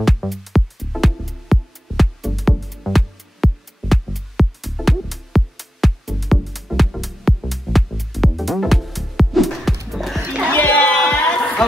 Oh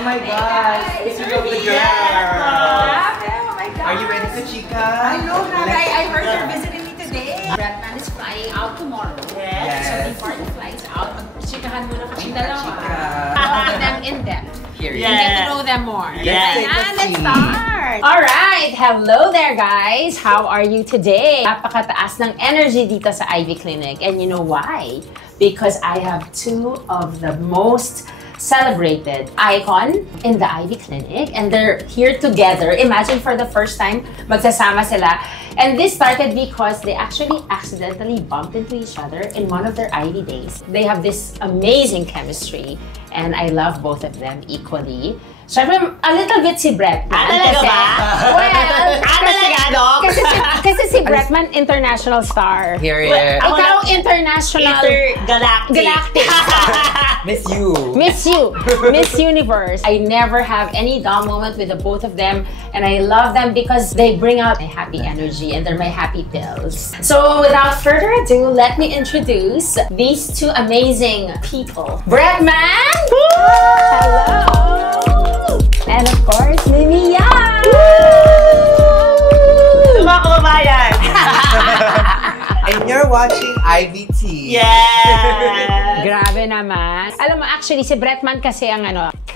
my gosh! It's your the girl! Oh my God! Are you ready for Chica? I know, I heard you're visiting me today. Bretman is flying out tomorrow. Yes. So before he flies out, chikahan muna kami dalawa. Chika. Talk to them in depth. Period. And get to know them more. Let's start! Alright! Hello there, guys! How are you today? Napakataas ng energy dito sa Ivy Clinic. And you know why? Because I have two of the most celebrated icon in the Ivy Clinic, and they're here together. Imagine for the first time, magsasama sila. And this started because they actually accidentally bumped into each other in one of their Ivy days. They have this amazing chemistry, and I love both of them equally. Siyempre, a little bit si Bretman. Talaga ba? Well, talaga, Dok? Kasi si Bretman, international star. Period. Ikaw, international. Intergalactic. Miss you. Miss you. Miss Universe. I never have any dull moment with the both of them, and I love them because they bring out my happy energy and they're my happy pills. So without further ado, let me introduce these two amazing people. Bretman! Hello! And of course, Mimi Yang! Mga kababayan! And you're watching IVT. Yes! Grabe naman. Alam mo, actually, si Bretman kasi ang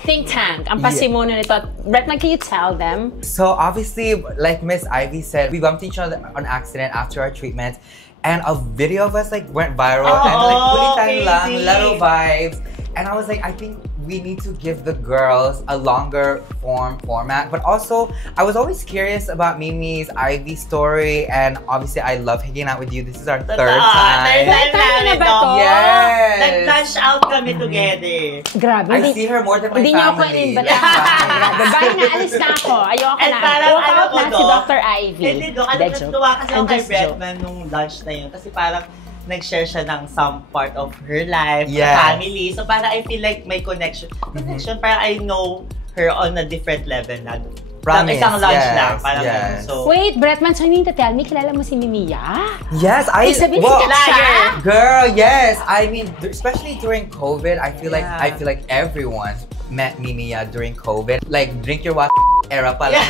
think tank, ang pasimuno nito. Bretman, can you tell them? So obviously, like Miss Ivy said, we bumped each other on accident after our treatment. And a video of us like went viral. And like, kulitan lang, little vibes. And I was like, I think we need to give the girls a longer format. But also, I was always curious about Mimi's Ivy story. And obviously, I love hanging out with you. This is our third time. Third time na ba to? Yes! Nag-lunch out kami together. Grabe. I see her more than my family. Hindi niyo ako inimbatahan. Grabe. Bye na, alis na ako. Ayoko And na. parang Walk out na si Dok? Dr. Ivy. Hindi, Dok. Ano natuwa kasi ako kay Bretman nung lunch na yun. Kasi parang nag-share siya ng some part of her life, family. So parang I feel like may connection. Parang I know her on a different level na. Promise, isang lunch lang. Parang so. Wait, Bretman, so you mean to tell me, kilala mo si Mimiya? Yes, Liar! Girl, yes. I mean, especially during COVID, I feel like everyone met Mimiya during COVID. Like, drink your water era pa lang.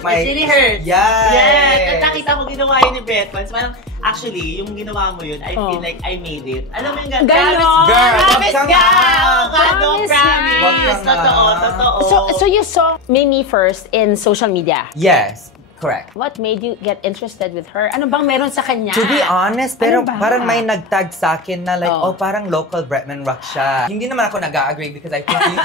It really hurts. Yes. Yes. At nakita ko ginawa yun ni Bretman. So, parang, actually, yung ginawa mo yun, I feel like I made it. Alam mo yung gano'n? Promise Promise! Totoo. So you saw Mimi first in social media? Yes. Correct. What made you get interested with her? Ano bang meron sa kanya? To be honest, pero Ano ba? parang may nagtag sa akin na like, parang local Bretman Rock siya. Hindi naman ako nag-agree because I think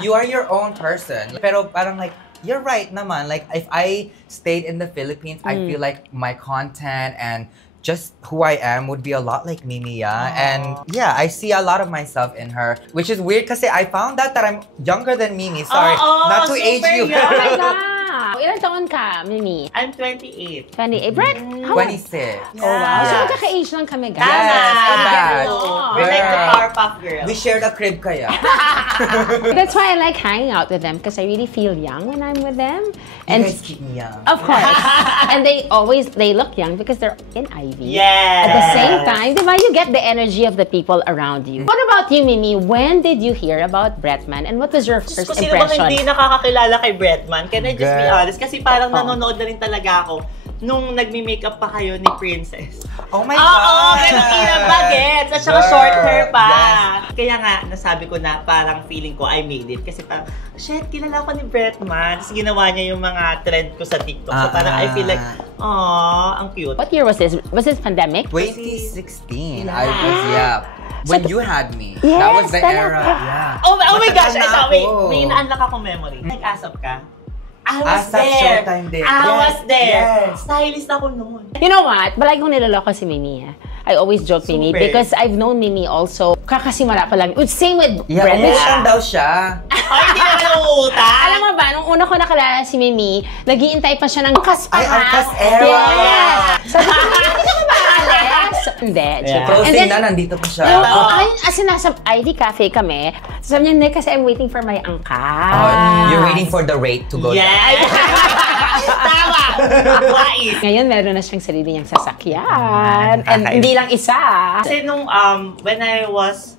you are your own person. Pero parang like, you're right naman. Like, if I stayed in the Philippines, I feel like my content and just who I am would be a lot like Mimiya. And yeah, I see a lot of myself in her. Which is weird kasi I found out that I'm younger than Mimi. Sorry, not to age you. Oh my God! Ilan taon ka, Mimi? I'm 28. 28. Brett, how 26. Oh, wow. So, magkaka-age lang kami, guys. Yes, We're like the Powerpuff Girls. We shared a crib kaya. That's why I like hanging out with them because I really feel young when I'm with them. And you guys keep me young. Of course. And they look young because they're in Ivy. Yes. At the same time, diba, you get the energy of the people around you. What about you, Mimi? When did you hear about Bretman and what was your first Kung sino impression? bang hindi nakakakilala kay Bretman, can I just be honest? Kasi parang nanonood na rin talaga ako nung nagmi-makeup pa kayo ni Princess. Oh my God! Oo, ganun bagets! At saka short hair pa. Yes. Kaya nga, nasabi ko na parang feeling ko I made it. Kasi parang, shit, kilala ko ni Bretman. Tapos ginawa niya yung mga trend ko sa TikTok. So parang I feel like, aww, ang cute. What year was this? Was this pandemic? 2016. I was, when you had me. Yes, that was the era. Yeah. Oh my gosh! Ito, wait. ako. May na-unlock ako memory. Nag-asap ka? I was Asap there. Showtime din. I was there. Yes. Stylist ako noon. You know what? Balay kong niloloko si Mimi. I always joke Mimi because I've known Mimi also. Kakasimula pa lang. Same with Bretman. Umuutang daw siya. Ay, hindi naman umuutang. Alam mo ba, nung una ko nakalala si Mimi, nag-iintay pa siya ng kaspa. Ay, ang kas era. Yes. Sabi ko, hindi ka ba aalis? Hindi. Yeah. Closing na, nandito pa siya. As in, nasa Ivy Cafe kami, sabi niya, Nick, kasi I'm waiting for my angkas. You're waiting for the rate to go down. Yes! Tama! Wais! Ngayon, meron na siyang sarili niyang sasakyan. And hindi lang isa. Kasi nung, when I was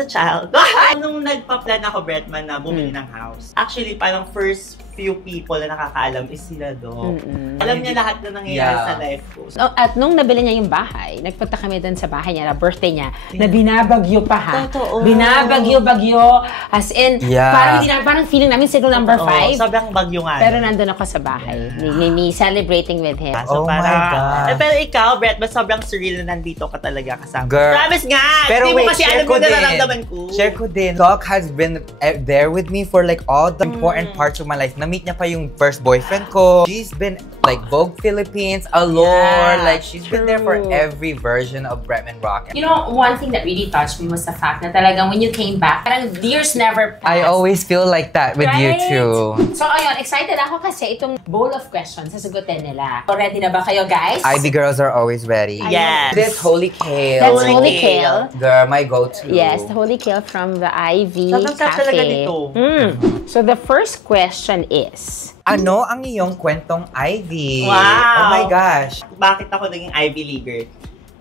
a child, nung nagpa-plan ako, Bretman, na bumili ng house, actually, parang first few people na nakakaalam is sila do. Alam niya lahat na nangyayari sa life ko. So, At nung nabili niya yung bahay, nagpunta kami doon sa bahay niya, na birthday niya, na binabagyo pa ha. Totoo. Binabagyo-bagyo. As in, parang feeling namin siguro number 5. Sobrang bagyo nga. Pero nandun ako sa bahay. Ni celebrating with him. Oh my God. Pero ikaw, Brett, sobrang surreal na nandito ka talaga kasama. Girl. Promise nga! Pero Hindi mo wait, kasi share alam ko yung din. nararamdaman ko. Share ko din. Doc has been there with me for like all the important parts of my life. Na-meet niya pa yung first boyfriend ko. She's been like Vogue Philippines, Allure. Like she's been there for every version of Bretman Rock. You know, one thing that really touched me was the fact na talagang when you came back, parang years never passed. I always feel like that with you too. So ayun, excited ako kasi itong bowl of questions sasagutin nila. So, ready na ba kayo, guys? Ivy girls are always ready. Yes. This holy kale. That's holy kale. Girl, my go-to. Yes, the holy kale from the Ivy Sobrang sarap talaga Cafe. nito. So the first question is, Ano ang iyong kwentong Ivy? Wow! Oh my gosh. Bakit ako naging Ivy Leaguer?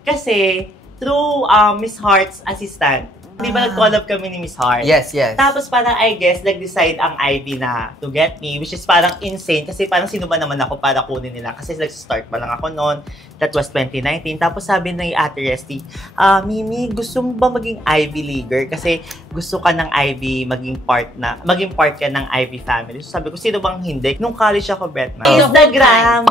Kasi, through Miss Heart's assistant, di ba nag-collab kami ni Miss Heart? Yes, yes. Tapos parang I guess, nag-decide ang Ivy na to get me, which is parang insane kasi parang sino ba naman ako para kunin nila kasi nag-start pa lang ako noon. That was 2019. Tapos sabi ng Ate Resty, Mimi, gusto mo ba maging Ivy Leaguer? Kasi gusto ka ng Ivy maging part ka ng Ivy family. So sabi ko, sino bang hindi? Nung college ako, Bretman. Instagram.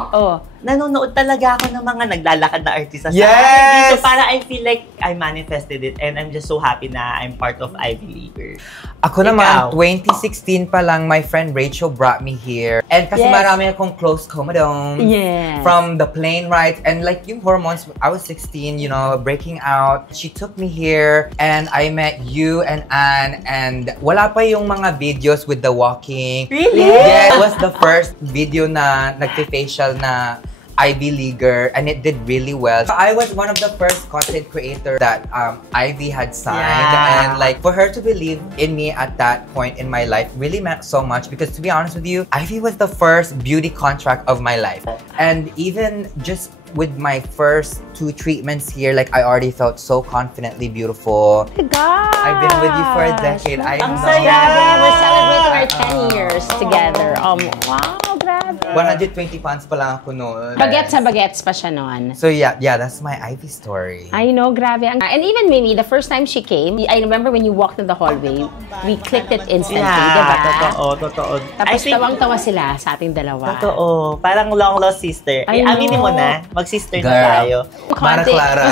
Nanonood talaga ako ng mga naglalakad na artista sa Ivy. So para I feel like I manifested it and I'm just so happy na I'm part of Ivy Leaguer. Ako naman, 2016 pa lang, my friend Rachel brought me here. And kasi marami akong close comodomes. Yes. From the plane ride. And like yung hormones, I was 16, you know, breaking out. She took me here and I met you and Anne. And wala pa yung mga videos with the walking. Really? Yeah, it was the first video na nagpi-facial na Ivy Leaguer, and it did really well. So I was one of the first content creators that Ivy had signed, and like for her to believe in me at that point in my life really meant so much because to be honest with you, Ivy was the first beauty contract of my life, and even just with my first 2 treatments here, like I already felt so confidently beautiful. Oh my God! I've been with you for a decade. I Ang know. saya! We're celebrating our 10 years together. Wow, grabe. 120 pounds pa lang ako noon. Bagets pa siya noon. So yeah, that's my Ivy story. I know, grabe. And even Mimi, the first time she came, I remember when you walked in the hallway, we clicked it instantly, diba? Totoo. Tapos tawang-tawa sila sa ating dalawa. Totoo. Parang long lost sister. Aminin mo na, mag-sister na tayo. Mara Clara.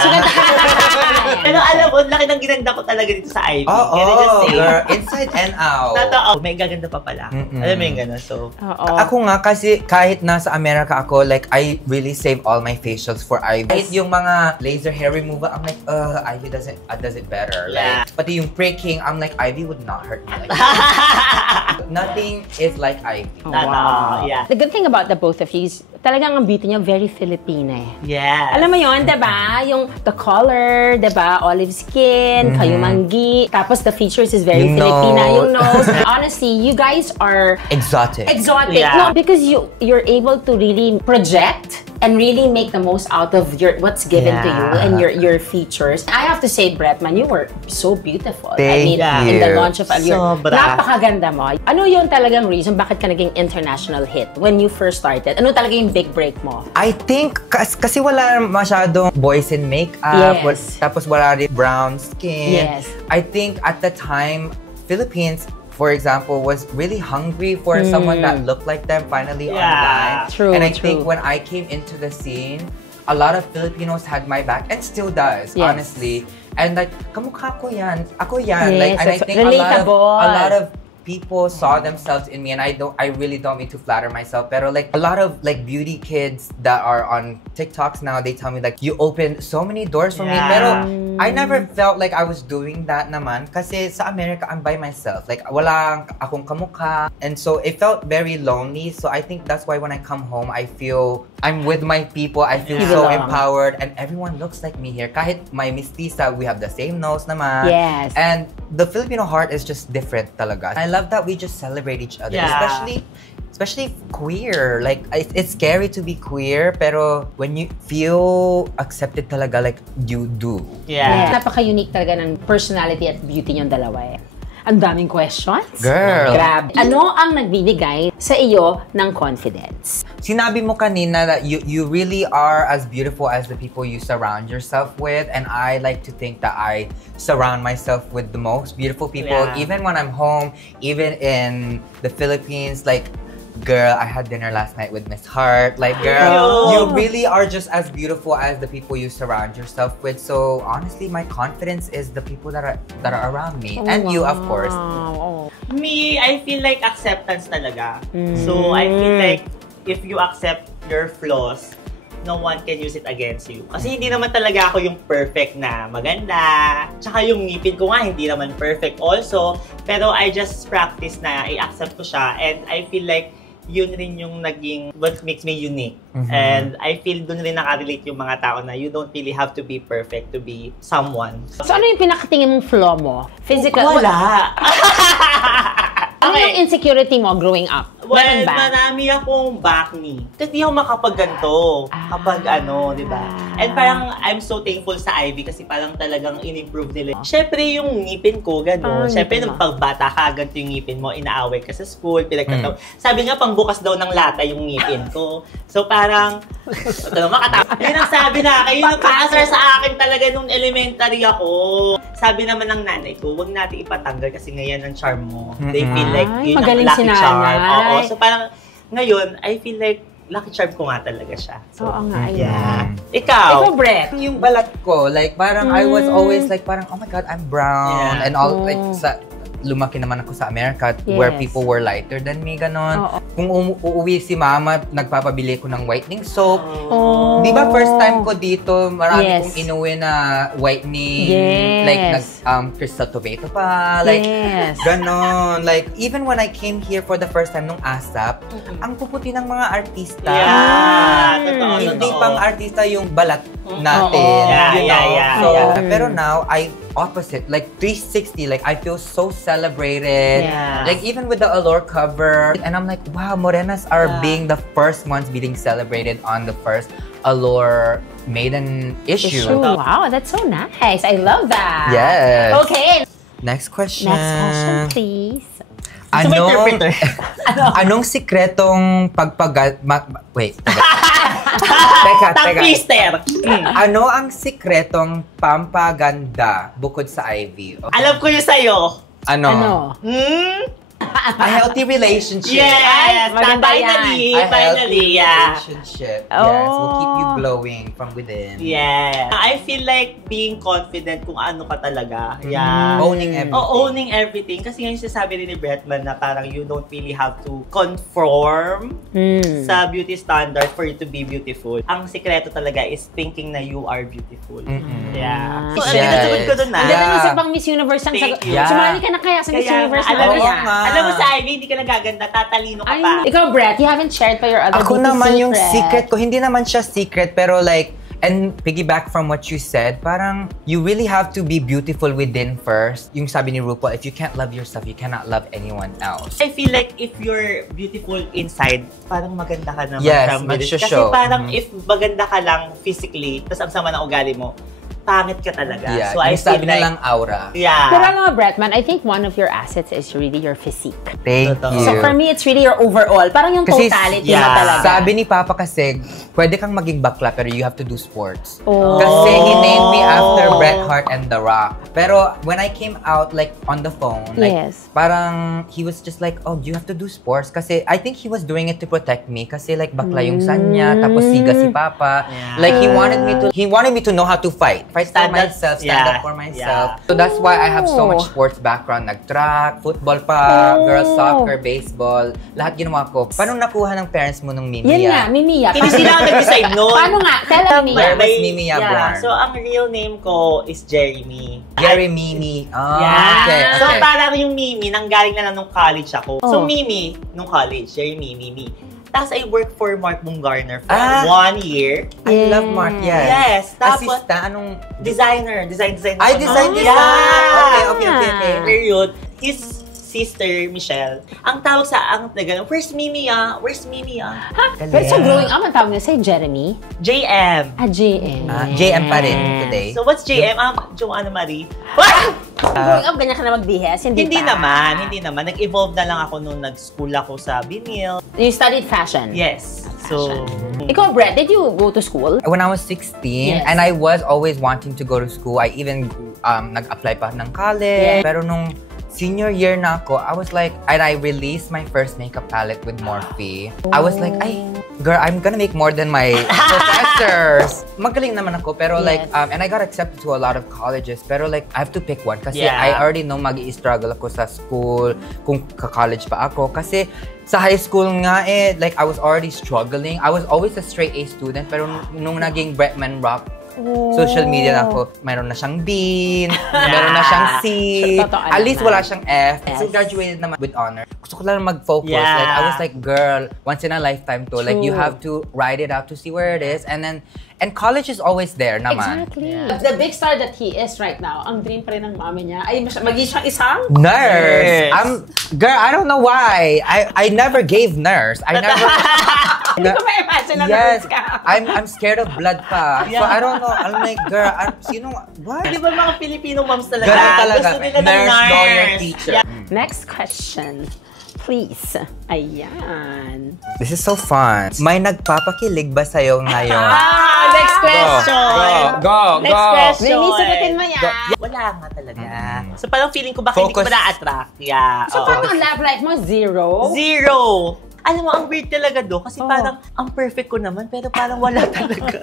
Pero alam mo, laki ng ginanda ko talaga dito sa Ivy. Girl, inside and out. Totoo. May gaganda pa pala. Alam mo yung gano'n, so. Ako nga, kasi kahit nasa Amerika ako, like, I really save all my facials for Ivy. Kahit yung mga laser hair removal, I'm like, Ivy does it better. Yeah. Like, pati yung pricking, I'm like, Ivy would not hurt me like that. Nothing is like Ivy. Wow. Yeah. The good thing about the both of you is talagang ang beauty niya very Filipina eh. Yes. Alam mo yun, diba? Yung the color, diba? Olive skin, kayumanggi. Tapos the features is very Filipina. Yung nose. Honestly, you guys are exotic. Yeah. No, because you're able to really project and really make the most out of what's given to you and your features. I have to say, Bretman, you were so beautiful. Thank in the launch of Allure. Sobra. Napakaganda mo. Ano yung talagang reason bakit ka naging international hit when you first started? Ano talaga yung big break mo? I think, kasi wala masyadong boys in makeup. Yes. Tapos wala rin brown skin. Yes. I think at the time, Philippines, for example, was really hungry for someone that looked like them finally online. True, and I think when I came into the scene, a lot of Filipinos had my back and still does, honestly. And like, kamukha ko yan, ako yan. Yes, like, and I think relatable. a lot of people saw themselves in me, and I really don't mean to flatter myself, pero like a lot of like beauty kids that are on TikToks now, they tell me like, you opened so many doors for me, pero I never felt like I was doing that naman, kasi sa America, I'm by myself. Like, wala akong kamukha, and so it felt very lonely. So I think that's why when I come home, I feel I'm with my people, I feel so empowered, and everyone looks like me here. Kahit may mestiza, we have the same nose naman. Yes. And the Filipino heart is just different talaga. I love that we just celebrate each other, especially queer. Like, it's scary to be queer, pero when you feel accepted talaga, like, you do. Yeah. Napaka-unique talaga ng personality at beauty niyong dalawa eh. Ang daming questions. Girl. Grabe. Ano ang nagbibigay sa iyo ng confidence? Sinabi mo kanina that you really are as beautiful as the people you surround yourself with, and I like to think that I surround myself with the most beautiful people, even when I'm home, even in the Philippines. Like, girl, I had dinner last night with Miss Hart. Like, girl, you really are just as beautiful as the people you surround yourself with. So honestly, my confidence is the people that are around me, and you, of course. Me, I feel like acceptance talaga. So I feel like if you accept your flaws, no one can use it against you. Kasi hindi naman talaga ako yung perfect na maganda. Tsaka yung ngipin ko nga, hindi naman perfect also. Pero I just practice na i-accept ko siya. And I feel like yun rin yung naging what makes me unique. And I feel dun rin nakarelate yung mga tao na you don't really have to be perfect to be someone. So ano yung pinakatingin mong flaw mo? Physical? Wala! Ano yung insecurity mo growing up? Well, Meron ba? marami akong back knee. Kasi di ako makapagganto kapag ano, di ba? And parang I'm so thankful sa Ivy kasi parang talagang in-improve nila. Siyempre yung ngipin ko, gano'n. Siyempre nung pagbata ka, ganito yung ngipin mo, inaaway ka sa school, pinagtataw. Sabi nga, pangbukas daw ng lata yung ngipin ko. So parang, makatawa. Yun ang sabi na, kayo yung nagpa-asar sa akin talaga nung elementary ako. Sabi naman ng nanay ko, huwag natin ipatanggal kasi ngayon ang charm mo. They feel like yun ang lucky charm. Oo. So parang ngayon, I feel like lucky charm ko nga talaga siya. So, oo nga, Ikaw, Brett. Yung balat ko, like, parang I was always like, parang, oh my God, I'm brown. And all, like, lumaki naman ako sa America where people were lighter than me, ganon. Kung uuwi si mama, nagpapabili ko ng whitening soap. Di ba first time ko dito, marami kong inuwi na whitening, like crystal tomato pa, like ganon. Like even when I came here for the first time nung ASAP, ang puputi ng mga artista. Hindi pang artista yung balat natin. Pero now, opposite, like 360, like I feel so celebrated. Like even with the Allure cover, and I'm like, wow, Morenas are being the first ones being celebrated on the first Allure maiden issue. Wow, that's so nice. I love that. Yes. Okay. Next question. Next question, please. Anong sikretong wait. Twister. Ano ang sikretong pampaganda bukod sa Ivy? Okay. Alam ko yun sa'yo. Ano? A healthy relationship. Yes! Maganda Finally, relationship. Yes, will keep you glowing from within. Yeah. I feel like being confident kung ano ka talaga. Owning everything. Owning everything. Kasi ngayon sinasabi rin ni Bretman na parang you don't really have to conform sa beauty standard for you to be beautiful. Ang sikreto talaga is thinking na you are beautiful. Yeah. So, sagot ko dun na. Ang ganda sa pang Miss Universe ang sagot. Sumali ka na kaya sa Miss Universe na alam mo sa Ivy, hindi ka nagaganda, tatalino ka pa. Ikaw, Brett, you haven't shared pa your other Ako beauty naman secret. yung secret ko, hindi naman siya secret, pero like, and piggyback from what you said, parang you really have to be beautiful within first. Yung sabi ni RuPaul, if you can't love yourself, you cannot love anyone else. I feel like if you're beautiful inside, parang maganda ka naman. Yes, kasi parang if maganda ka lang physically, tapos ang sama ng ugali mo, pangit ka talaga. Yeah, so I feel like lang aura. Yeah. Pero alam mo, Bretman, I think one of your assets is really your physique. Thank you. So for me, it's really your overall. Parang yung kasi, totality mo talaga. Sabi ni Papa kasi, pwede kang maging bakla pero you have to do sports. Kasi he named me after Bret Hart and The Rock. Pero when I came out like on the phone, like parang he was just like, oh, you have to do sports. Kasi I think he was doing it to protect me. Kasi like bakla yung son niya, tapos siga si Papa. Like he wanted me to know how to fight fight Stand for up. myself, stand Yeah. up for myself. Yeah. So that's why I have so much Oh. sports background. Nag-track, football pa, Oh. girls soccer, baseball. Lahat ginawa ko. Paano nakuha ng parents mo nung Mimiya? Yan nga, Mimiya. Hindi sila ang nag-decide nun. Paano nga? Tell us, Mimiya. Where was Mimiya born? So, ang real name ko is Jeremy. Gary Mimi. Oh, Yeah. okay, So, okay. parang yung Mimi, nanggaling na lang nung college ako. So, Oh. Mimi, nung college, Jeremy, Mimi. Tapos, I worked for Mark Bumgarner for Ah. 1 year. I love Mark, yes. Yes. Tapos, Assistant, anong... design. Ay, design. Yeah. Okay. Period. His sister, Michelle, ang tawag sa, where's Mimi where's Mimi But so growing up, ang tawag niya sa'yo, Jeremy? JM. JM. JM pa rin today. So, what's JM? Joanna Marie. Growing up, ganyan ka na magbihes? Hindi pa. Hindi naman. Nag-evolve na lang ako nung nag-school ako sa Binil. You studied fashion? Yes. So, Ikaw, Brett, did you go to school? When I was 16, Yes. and I was always wanting to go to school, I even nag-apply pa ng college. Yeah. Pero nung senior year na ako, I was like, and I released my first makeup palette with Morphe. I was like, ay, girl, I'm gonna make more than my professors. Magaling naman ako, pero like, Yes. and I got accepted to a lot of colleges, pero like, I have to pick one. Kasi Yeah. I already know mag-i-struggle ako sa school, kung ka-college pa ako. Kasi sa high school nga like, I was already struggling. I was always a straight A student, pero nung naging Bretman Rock, social media na ako, mayroon na siyang Bean, mayroon na siyang C, Totoo at least naman. wala siyang F. Yes. So graduated naman with honor. Gusto ko lang mag-focus. Yeah. Like, I was like, girl, once in a lifetime to. Like, you True. have to ride it out to see where it is. And college is always there naman. Exactly. The big star that he is right now, ang dream pa rin ng mami niya, ay maging siyang isang Nurse. Yes. Girl, I don't know why. I never gave nurse. I never. Hindi ko ma-imagine na Yes, nurse ka. I'm scared of blood pa. So Yeah. I don't know. I'm like, girl, sino? What? di ba mga Filipino moms talaga? Ganun talaga. Gusto nila ng Nurse, lawyer, nurse. teacher. Yeah. Next question. Please. Ayan. This is so fun. May nagpapakilig ba sa'yo ngayon? Next question. Go. Next question. Baby, sagutin mo yan. Wala nga talaga. So parang feeling ko baka hindi ko Focus. ba na-attract. Yeah. So, oo. parang ang love life mo, zero? Zero. Alam mo, ang weird talaga do. Kasi parang, ang perfect ko naman, pero parang wala talaga.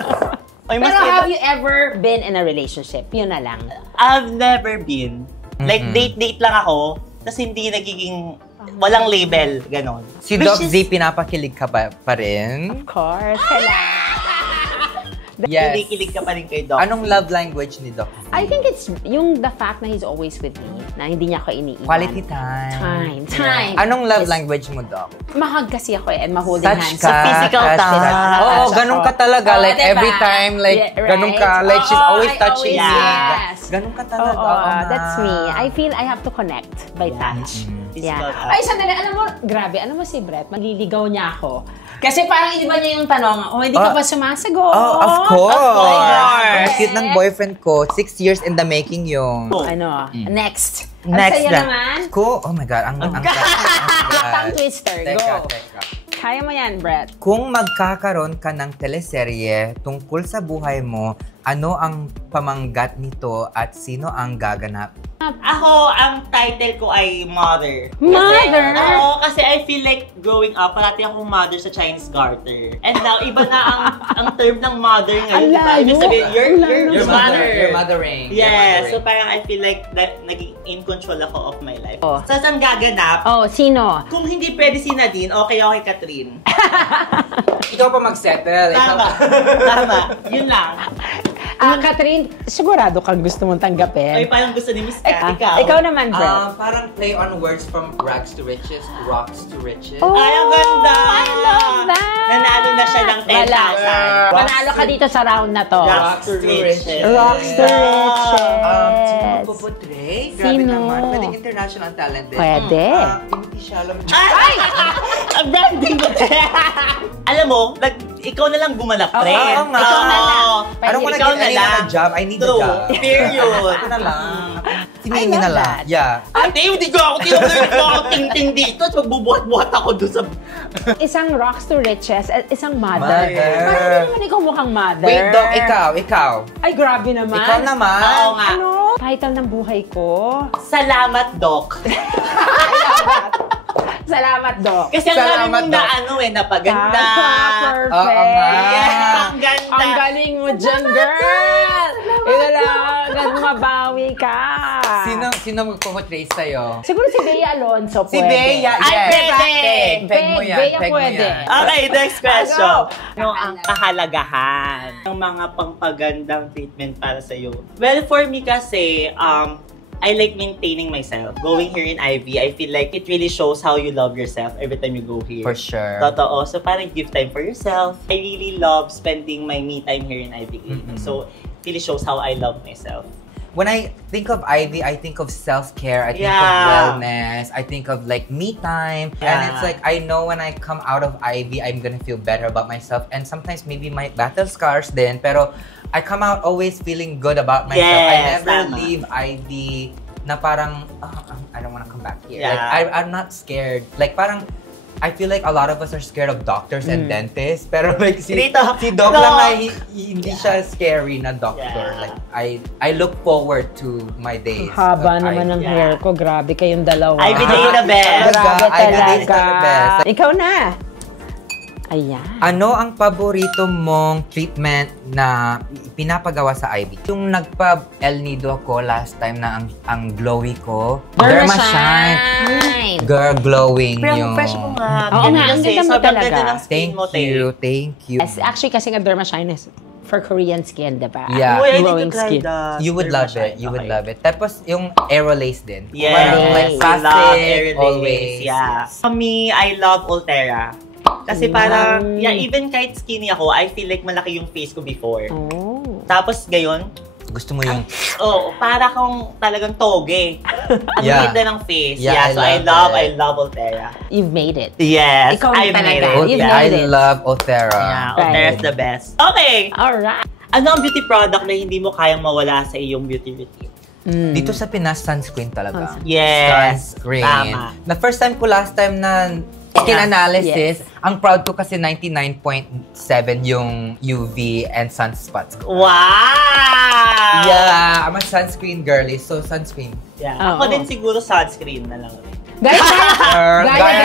Ay, mas Pero kaya- have you ever been in a relationship? Yun na lang. I've never been. Like, date-date lang ako, tapos hindi nagiging, walang label, ganon. Si Which Doc is- Z, pinapakilig ka pa rin? Of course. Kailangan. Yes. Kinikilig ka pa rin kay Doc. Anong love language ni Doc Z? I think it's yung the fact na he's always with me, na hindi niya ako iniiwan. Quality time. Time. Anong love Yes. language mo, Doc? Mahag kasi ako and ma-holding Touch hands. ka. So, physical touch, touch. touch. Oo, Touch ganun ako. ka talaga. Oo, Like, diba? every time, like, Yeah, ganun ka. right? Like, she's Oo, always I touching always- you. yes. Ganun ka talaga. Oo, Oo that's nga. me. I feel I have to connect by touch. Physical touch. Ay, sandali. Alam mo, grabe. Alam mo si Brett, maliligaw niya ako. Kasi parang iba niya yung tanong, hindi ka Oh. ba sumasagot? Oh, of course. Of course. Ang cute ng boyfriend ko. 6 years in the making yung. Ano? Next. Next Ang saya na. naman. Ko, oh my God, ang Tongue twister. Teka. Go. Kaya mo yan, Brett. Kung magkakaroon ka ng teleserye tungkol sa buhay mo, ano ang pamanggat nito at sino ang gaganap? Ako, ang title ko ay Mother. Mother? Kasi I feel like growing up, parati akong mother sa Chinese garter. And now, iba na ang term ng mother ngayon. Ang Diba? Ibig layo. sabihin, Ang layo. you're mother. You're mothering. Yeah, so parang I feel like that naging in control ako of my life. Oh. Sa saan gaganap? Oh, sino? Kung hindi pwede si Nadine, okay ako kay Catherine. Ikaw pa mag-settle. Tama. Tama. Yun lang. Catherine, sigurado kang gusto mong Ay, tanggapin. parang gusto ni Miss Kat. Ikaw. Ikaw naman, Brett. Parang play on words from rags to riches, rocks to riches. Oh, Ay, ang ganda! I love that! Nanalo na siya ng 10,000. Panalo ka dito sa round na to. Rocks to riches. Rocks to riches. Sino magpuputray? Grabe Sino? naman. Pwedeng international talent din. Pwede. Timothy Chalamet. Ay! Ang branding ko. Alam mo, ikaw na lang gumanap, Oo, pre. oo nga. Ikaw na lang. I don't wanna Ikaw get na any lang. other job. I need a True. job. Period. Ito na lang. Si I Mimi love na lang. that. Yeah. Ate, hindi ko ako tinutulog ko ako ting-ting dito at magbubuhat-buhat ako doon sa... Isang rocks to riches at isang mother. Mother. Parang hindi naman ikaw mukhang mother. Wait, Doc, ikaw. Ay, grabe naman. Ikaw naman. Oo nga. Ano? Title ng buhay ko. Salamat, Doc. Salamat, Doc. Kasi ang dami Salamat, mong Doc. napaganda. Perfect. Oo nga. Yes, ang ganda. Ang galing mo dyan, girl. Kailangan mabawi ka. Sino magpo-portray sa'yo? Siguro si Bea Alonso Si pwede. Bea, Ay, yes. pwede. Peg mo yan, Bea peg mo pwede. yan. Okay, next question. Go. Ano ang kahalagahan ng mga pangpagandang treatment para sa'yo? Well, for me kasi, I like maintaining myself. Going here in Ivy, I feel like it really shows how you love yourself every time you go here. For sure. Totoo. So parang give time for yourself. I really love spending my me time here in Ivy. So it really shows how I love myself. When I think of Ivy, I think of self-care, I think of wellness, I think of like me time. And it's like, I know when I come out of Ivy, I'm gonna feel better about myself. And sometimes maybe my battle scars din, pero I come out always feeling good about myself. Yes, I never leave Ivy na parang, I don't wanna come back here. Yeah. Like, I'm not scared. Like parang, I feel like a lot of us are scared of doctors and dentists, pero like si Doc lang na hindi siya scary na doctor. Yeah. Like I look forward to my days. Haba naman ng hair ko. Grabe kayong dalawa. Ivy Day the best. Grabe Ivy Day is the talaga. best. Ikaw na. Ayan. Ano ang paborito mong treatment na pinapagawa sa Ivy? Yung nagpa-El Nido ako last time na ang glowy ko. Dermashine. Girl, glowing Pero yung... fresh mo nga. Oo nga, ang Kasi ganda mo sobrang talaga. ganda ng skin mo, te. Thank you. Actually, kasi nga Dermashine is for Korean skin, diba? Yeah. Uy, I need Glowing to try skin. that. You would love Dermashine. it. You would Okay. love it. Tapos yung Aerolace din. Yes, Parang like I classic, love Aerolace. always. Yeah. For me, I love Ultera. Kasi parang, even kahit skinny ako, I feel like malaki yung face ko before. Oh. Tapos ngayon, Gusto mo yung... para kang talagang toge. Ang Yeah. ganda ng face. Yeah, So I love love Ultera. You've made it. Yes, Ikaw I talaga. made it. You've Yeah. made I it. love Ultera. Yeah, Right. Ultera's the best. Okay, Alright. ano ang beauty product na hindi mo kayang mawala sa iyong beauty routine? Dito sa Pinas, sunscreen talaga. Yes, Sunscreen. tama. Na first time ko last time na skin Yeah. analysis, ang proud ko kasi 99.7 yung UV and sunspots ko. Wow! Yeah, I'm a sunscreen girly, so sunscreen. Yeah. Oo. Ako din siguro sunscreen na lang. Gaya.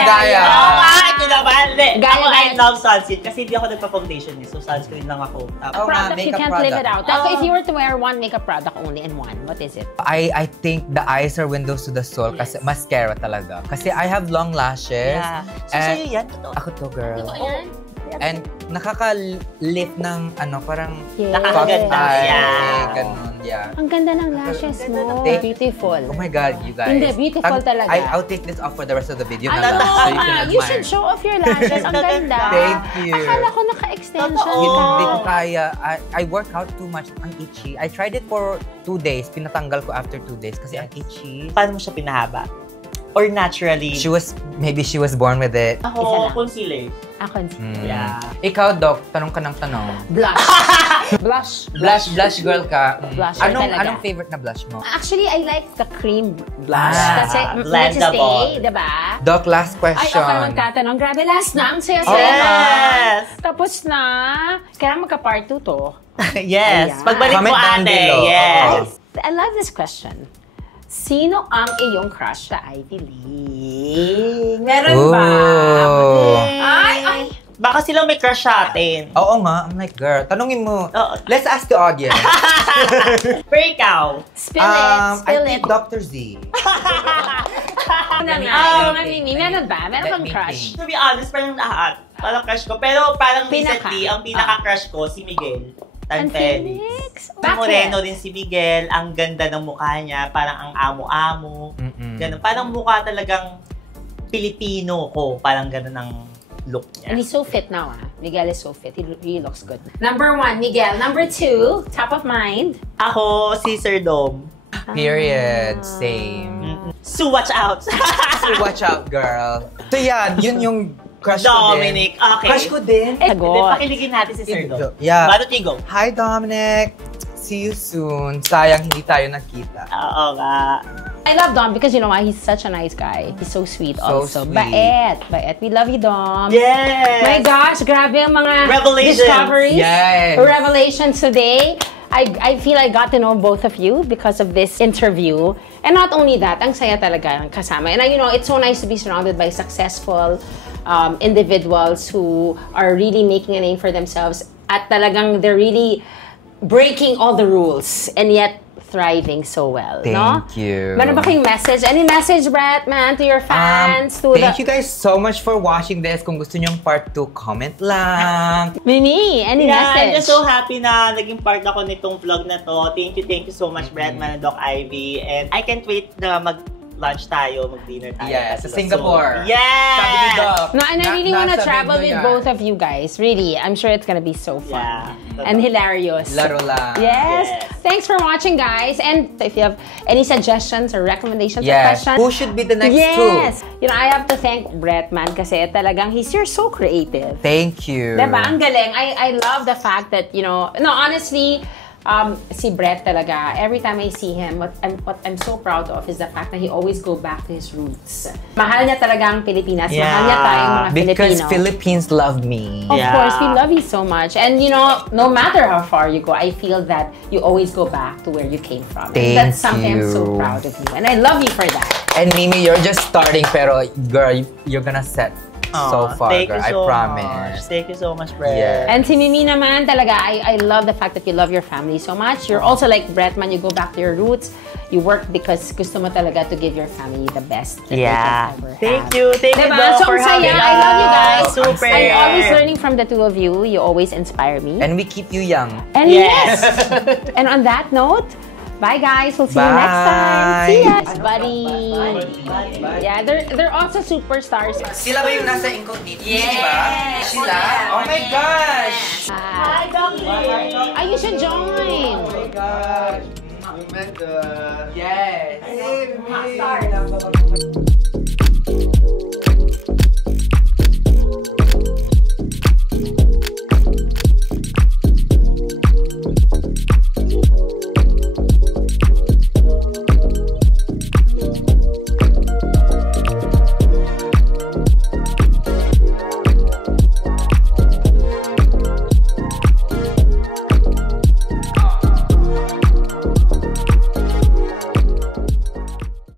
Gaya. Oo nga, ito naman. Gaya, Ako, I gaya. love sunscreen kasi hindi ako nagpa-foundation so sunscreen lang ako. Oh, Product, you makeup can't live it product. out. So if you were to wear one makeup product only and one, what is it? I think the eyes are windows to the soul kasi mascara talaga. Kasi I have long lashes. Yeah. So, and sa'yo yan? Totoo. Ako to, girl. Ayan. And nakaka-lift ng parang Yes. Nakakaganda. eye. Yeah. Ganun, yeah. Ang ganda ng lashes mo. Thank- Beautiful. Oh my God, you guys. Hindi, beautiful talaga. I'll take this off for the rest of the video Ay, na lang. oo So you nga. can You admire. should show off your lashes. Ang ganda. Thank you. Akala ko naka-extension Totoo. ka. Hindi ko kaya. I work out too much. Ang itchy. I tried it for 2 days. Pinatanggal ko after 2 days kasi ang itchy. Paano mo siya pinahaba? Or naturally? Maybe she was born with it. Isa Ako, lang. concealer. Ako. Yeah. Ikaw, Doc, tanong ka ng tanong. Blush. Blush. Blush girl ka. Blusher talaga. Anong favorite na blush mo? Actually, I like the cream blush. Ah, Kasi blendable. stay, diba? Doc, last Ay, question. ako naman tatanong. Grabe, last na. Ang saya-saya. Yes! Tapos na. Kailangan magka-part 2 to. Yes. Ayan. Pagbalik Comment mo, down ate. below. Yes. I love this question. Sino ang iyong crush sa Ivy League? Meron ba? Oh. Ay! Baka silang may crush sa atin. Oo nga. I'm like, girl, tanungin mo. Oo. Let's ask the audience. Pero ikaw. Spill it, spill I it. think Dr. Z. Ano nga? Mga Mimi, meron ba? Meron Let kang me crush? To be honest, parang lahat. Parang crush ko. Pero parang Pinaka. recently, ang pinaka-crush ko, si Miguel Tan Felix. Felix? Moreno din si Miguel. Ang ganda ng mukha niya. Parang ang amo-amo. Ganun. Parang mukha talagang Pilipino ko. Parang ganun ang look And niya. he's so fit now, ah. Miguel is so fit. He really looks good. Number 1, Miguel. Number 2, top of mind. Ako, si Sir Dom. Period. Same. So watch out. So watch out, girl. So yan, yun yung crush ko din. Dominic. Okay. Crush ko din. Then, Sagot. pakiligin natin si Sir Dom. Yeah. Why don't you go? Hi, Dominic. See you soon. Sayang hindi tayo nakita. Oo nga. I love Dom because you know why? He's such a nice guy. He's so sweet So also. sweet. Bait. We love you, Dom. Yes! My gosh, grabe ang mga Revelations. discoveries. Yes. Revelations today. I feel I got to know both of you because of this interview. And not only that, ang saya talaga ng kasama. And you know, it's so nice to be surrounded by successful individuals who are really making a name for themselves at talagang they're really breaking all the rules and yet thriving so well. Thank you. Meron ba kayong message? Any message, Brett, man, to your fans? Thank you guys so much for watching this. Kung gusto nyo yung part 2, comment lang. Mimi, any I'm message? just so happy na naging part ako nitong vlog na to. Thank you so much, Bretman and Doc Ivy. And I can't wait na mag-lunch tayo, mag-dinner tayo. Yes, sa So, Singapore. yes! Sabi ni Doc. No, and I really want to nasa travel video with yan. both of you guys. Really, I'm sure it's gonna be so fun. Yeah. And hilarious. Laro lang. Yes. Yes. Thanks for watching, guys. And if you have any suggestions or recommendations or Yes. questions, Who should be the next yes. You know, I have to thank Bretman kasi talagang you're so creative. Thank you. Diba? Ang galing. I love the fact that, you know, no, honestly, si Brett talaga, every time I see him, what I'm so proud of is the fact that he always go back to his roots. Mahal niya talaga ang Pilipinas. Yeah. Mahal niya tayong mga Because Filipino. Philippines love me. Of Yeah. course, we love you so much. And you know, no matter how far you go, I feel that you always go back to where you came from. Thank And that's something I'm so you. proud of you. And I love you for that. And Mimi, you're just starting, pero girl, you're gonna set so far, thank girl. you I so promise. Much. Thank you so much, Brett. Yeah. And si Mimi naman, talaga, I love the fact that you love your family so much. You're also like Bretman, you go back to your roots. You work because gusto mo talaga to give your family the best that they Yeah. can ever Thank have. you. Thank you, Diba? Doc, So, for ang saya. having I love you guys. us. Super. I'm always learning from the two of you. You always inspire me. And we keep you young. And Yes. and on that note, bye guys. We'll see you next time. See ya, buddy. Yeah, they're also superstars. Sila ba yung nasa incognito? Yes. Di ba? Sila? Oh my gosh! Hi, Doc. Ay, you should join. Oh my gosh! Yes! Hey,